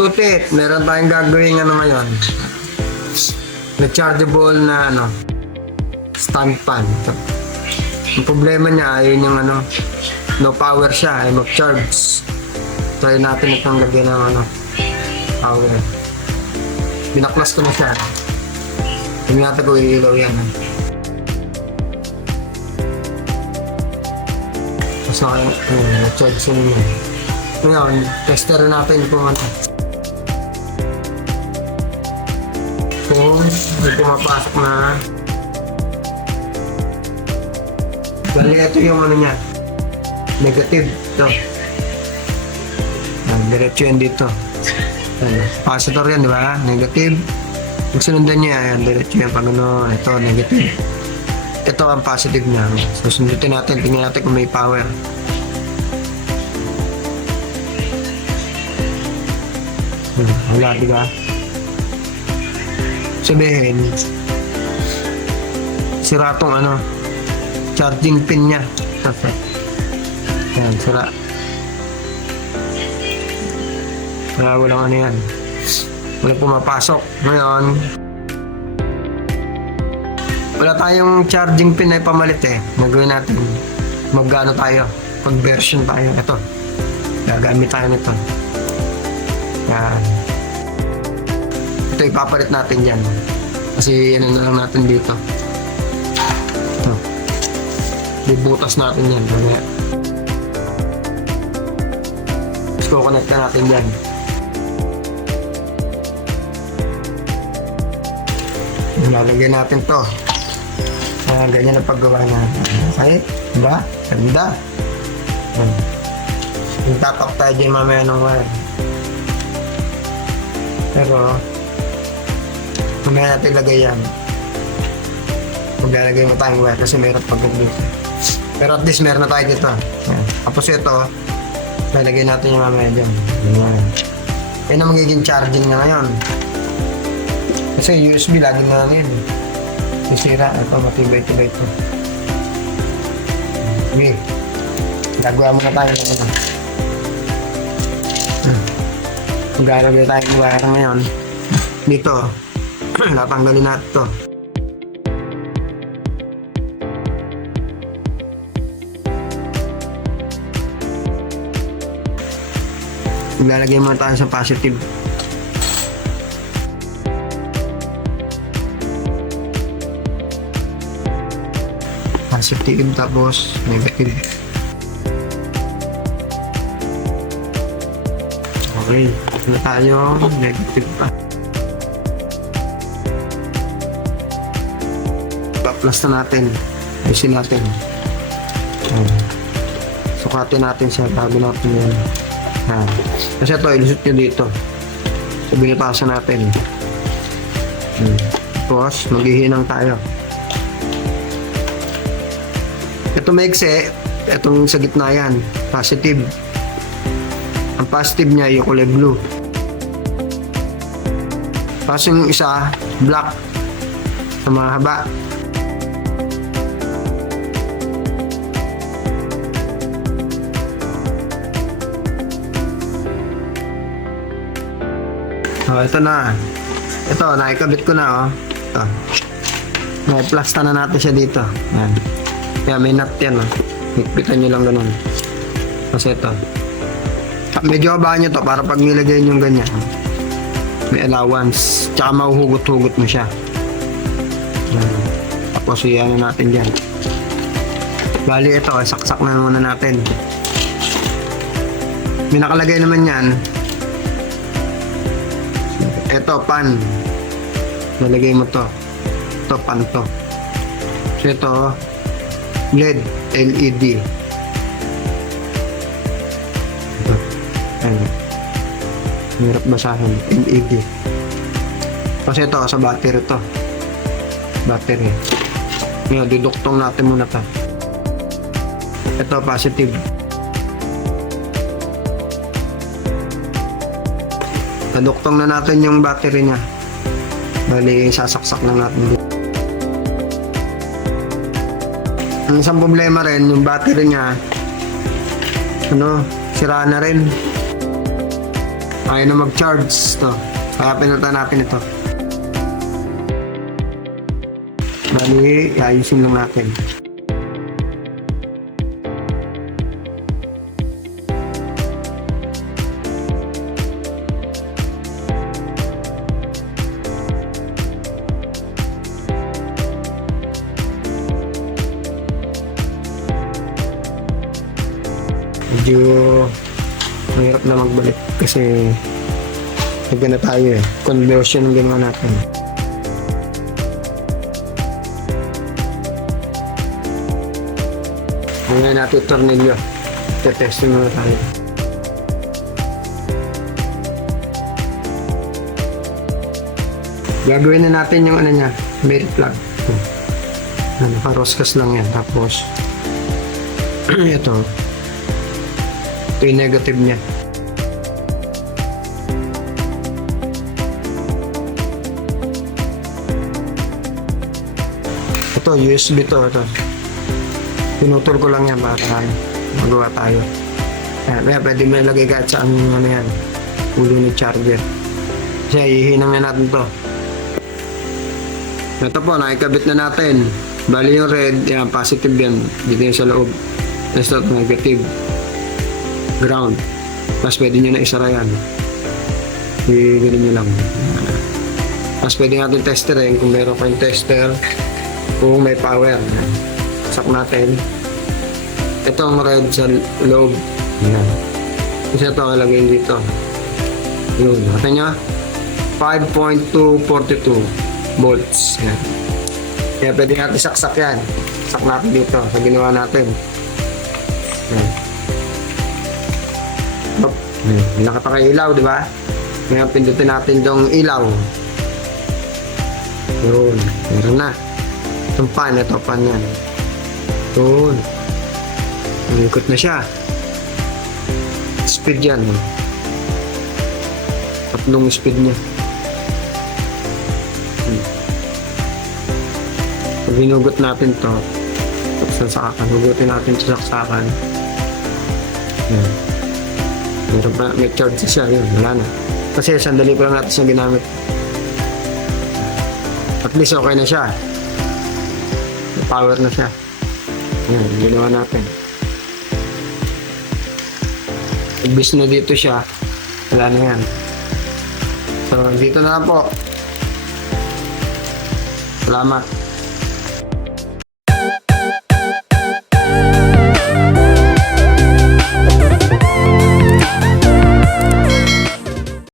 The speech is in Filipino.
tutit, meron tayong gagawin ano ngayon. Rechargeable na ano, stand fan. Ang problema niya ay yung ano, no power siya, ay mag-charge. Try natin itong lagyan ng ano, power. Binaklas ko na siya. Hindi natin ko iilaw yan. Tapos na-charge siya niya. Ngayon, tester natin kung ano. Kung may pumapasok na. Bali, ito yung ano niya. Negative. Ito. Diretso yan dito. Positor yan, di ba? Negative. Pag sunundan niya, yan. Diretso yan. Pag ano, ito, negative. Ito ang positive niya. So, sundutin natin. Tingnan natin kung may power. Wala, di ba? Sabihin, sira tong ano, charging pin niya. Ayan, sira. Walang ano yan. Wala pumapasok. Ngayon, wala tayong charging pin na pamalit eh. Nagawin natin. Mag-ano tayo. Conversion tayo. Ito. Gagamit tayo nito. Yan. Ito ipapalit natin dyan. Kasi ano na lang natin dito. Ito. Bubutas natin yan. Tapos kukonect na natin dyan. Lalagyan natin to. Ganyan ang paggawa niya. Okay? Diba? Ganda. Tatak tayo dyan mamaya ng wire. Pero mamaya natin lagay yan. Maglalagay mo tayong wire kasi meron pag-dito. Pero at least meron na tayo dito. Yan. Tapos ito, lalagay natin yung mamaya dyan. Yan. Yan ang magiging charging niya ngayon. Kasi USB lagi na lang yun. Sisira. Ito, matibay-tibay ito. Okay. Gagawa muna tayo ng ito. Maglalagay tayo ng wire ngayon. Dito. Natanggalin natin ito. Maglalagay muna tayo sa positive. Positive tapos negative. Okay, wala tayo negative pa. Pa-plus na natin. Ayusin natin. Sukatin natin siya bago natin yan. Kasi ito, ilusot nyo dito. So, binitasan natin. Tapos, maghihinang tayo. Ito maigsi, itong sa gitna yan, positive. Ang positive niya yung kulay blue. Tapos yung isa, black. Sa mahaba. Oh, ito na. Ito, naikabit ko na, oh. Ito. May plasta na natin siya dito. Yan. Kaya may nut yan, oh. Higpitan nyo lang ganun. Kasi ito. Medyo kabaan nyo to para pag nilagay nyo yung ganyan. May allowance. Tsaka mahuhugot-hugot mo siya. Yan. Tapos iyan na natin dyan. Bali ito, saksak na muna natin. May nakalagay naman yan. Ito, pan. Nalagay mo to. Ito, pan to. So ito, LED. Ito. Ayan. Hirap basahin. LED. Kasi ito, sa battery to. Battery. Ngayon, diduktong natin muna to. Ito, positive. Naduktong na natin yung battery niya. Bali, sasaksak na natin dito. Ang isang problema rin, yung battery niya, sira na rin. Ayaw na mag-charge to. Kaya pinunta natin ito. Bali, ayusin lang natin. Medyo mahirap na magbalik kasi nagana tayo eh. Conversion ang ginawa natin. Ngayon natin yung tornilyo. Tetesting muna tayo. Gagawin na natin yung ano niya, merit plug. Naka-roscas lang yan. Tapos ito yung negative niya. Ito, USB to. Ito. Pinutol ko lang yan para magawa tayo. Kaya pwede mo ilagay kahit saan yung ano yan. Ulo ni charger. Kasi ihinang na natin to. Ito po, nakikabit na natin. Bali yung red, yan, positive yan. Dito yung sa loob. Tapos ito, negative. Ground. Tapos pwede nyo na isara yan. Ganun nyo lang. Tapos pwede natin testerin kung meron kayong tester. Kung may power. Sak natin. Ito ang red sa loob. Yan. Kasi ito ang lagay dito. Yun. Nakita nyo? 5.242 volts. Yan. Kaya pwede natin saksak yan. Sak natin dito sa ginawa natin. Yan. May nakapakay ilaw, di ba? Ngayon pindutin natin yung ilaw. Yun. Meron na. Itong pan. Ito pan yan. Yun. Ikot na siya. Speed yan. Tatlong speed niya. Pag hinugot natin to, saksakan. Hugutin natin sa saksakan. Yan. Meron pa, may charge siya. Yun, wala na. Kasi sandali pa lang natin siya ginamit. At least okay na siya. May power na siya. Yan, ginawa natin. Ibis na dito siya, wala na yan. So, dito na lang po. Salamat.